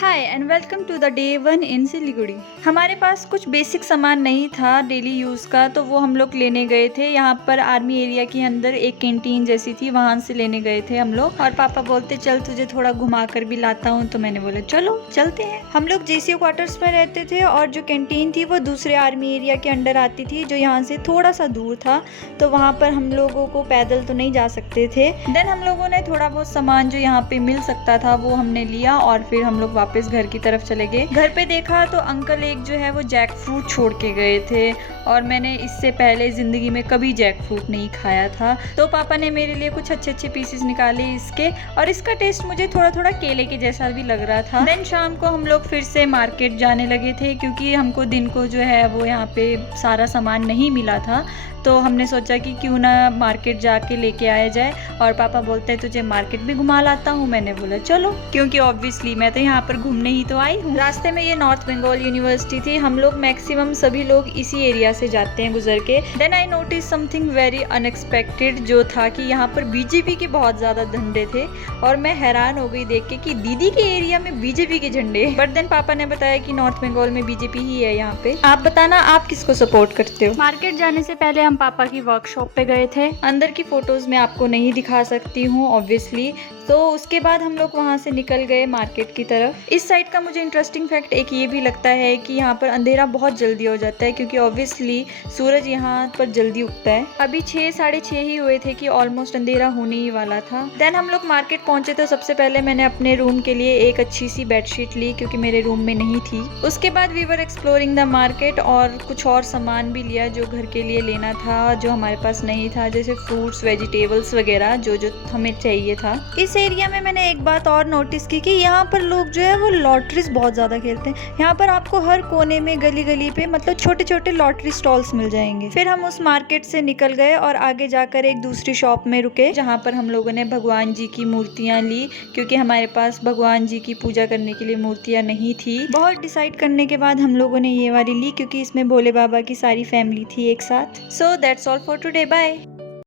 Hi and welcome to the day one in Siliguri. हमारे पास कुछ बेसिक सामान नहीं था डेली यूज़ का, तो वो हम लोग लेने गए थे। यहाँ पर आर्मी एरिया के अंदर एक कैंटीन जैसी थी, वहाँ से लेने गए थे हम लोग। और पापा बोलते चल तुझे थोड़ा घुमा कर भी लाता हूँ, तो मैंने बोला चलो चलते हैं। हम लोग जेसीओ क्वार्टर्स में रहते थे और जो कैंटीन थी वो दूसरे आर्मी एरिया के अंडर आती थी, जो यहाँ से थोड़ा सा दूर था। तो वहाँ पर हम लोगों को पैदल तो नहीं जा सकते थे। देन हम लोगों ने थोड़ा बहुत सामान जो यहाँ पे मिल सकता था वो हमने लिया और फिर हम लोग वापस घर की तरफ चले गए। घर पे देखा तो अंकल एक जो है वो जैक फ्रूट छोड़ के गए थे और मैंने इससे पहले जिंदगी में कभी जैक फ्रूट नहीं खाया था। तो पापा ने मेरे लिए कुछ अच्छे अच्छे पीसेस निकाले इसके, और इसका टेस्ट मुझे थोड़ा थोड़ा केले के जैसा भी लग रहा था। देन शाम को हम लोग फिर से मार्केट जाने लगे थे, क्योंकि हमको दिन को जो है वो यहाँ पे सारा सामान नहीं मिला था। तो हमने सोचा कि क्यों ना मार्केट जाके लेके आया जाए। और पापा बोलते हैं तुझे मार्केट भी घुमा लाता हूँ। मैंने बोला चलो, क्योंकि ऑब्वियसली मैं तो यहाँ पर घूमने ही तो आई हूँ। रास्ते में ये नॉर्थ बंगाल यूनिवर्सिटी थी। हम लोग मैक्सिमम सभी लोग इसी एरिया से जाते हैं गुजर के। Then I notice something very unexpected, जो था कि यहाँ पर बीजेपी के बहुत ज्यादा झंडे थे और मैं हैरान हो गई देख के कि दीदी के एरिया में बीजेपी के झंडे। बट देन पापा ने बताया कि नॉर्थ बंगाल में बीजेपी ही है यहाँ पे। आप बताना आप किसको सपोर्ट करते हो। मार्केट जाने से पहले हम पापा की वर्कशॉप पे गए थे। अंदर की फोटोज मैं आपको नहीं दिखा सकती हूँ ऑब्वियसली। तो उसके बाद हम लोग वहाँ से निकल गए मार्केट की तरफ। इस साइड का मुझे इंटरेस्टिंग फैक्ट एक ये भी लगता है कि यहाँ पर अंधेरा बहुत जल्दी हो जाता है, क्योंकि ऑब्वियसली सूरज यहाँ पर जल्दी उगता है। अभी 6 साढ़े 6 ही हुए थे कि ऑलमोस्ट अंधेरा होने ही वाला था। देन हम लोग मार्केट पहुंचे तो सबसे पहले मैंने अपने रूम के लिए एक अच्छी सी बेडशीट ली, क्योंकि मेरे रूम में नहीं थी। उसके बाद we were exploring the market और कुछ और सामान भी लिया जो घर के लिए लेना था, जो हमारे पास नहीं था, जैसे फ्रूट्स वेजिटेबल्स वगैरह जो जो हमें चाहिए था। इस एरिया में मैंने एक बात और नोटिस की कि यहाँ पर लोग जो है वो लॉटरीज बहुत ज़्यादा खेलते हैं। यहाँ पर आपको हर कोने में गली गली पे मतलब छोटे छोटे लॉटरी स्टॉल्स मिल जाएंगे। फिर हम उस मार्केट से निकल गए और आगे जाकर एक दूसरी शॉप में रुके, जहाँ पर हम लोगों ने भगवान जी की मूर्तियाँ ली, क्योंकि हमारे पास भगवान जी की पूजा करने के लिए मूर्तियाँ नहीं थी। बहुत डिसाइड करने के बाद हम लोगों ने ये वाली ली, क्योंकि इसमें भोले बाबा की सारी फैमिली थी एक साथ। So that's all for today, bye.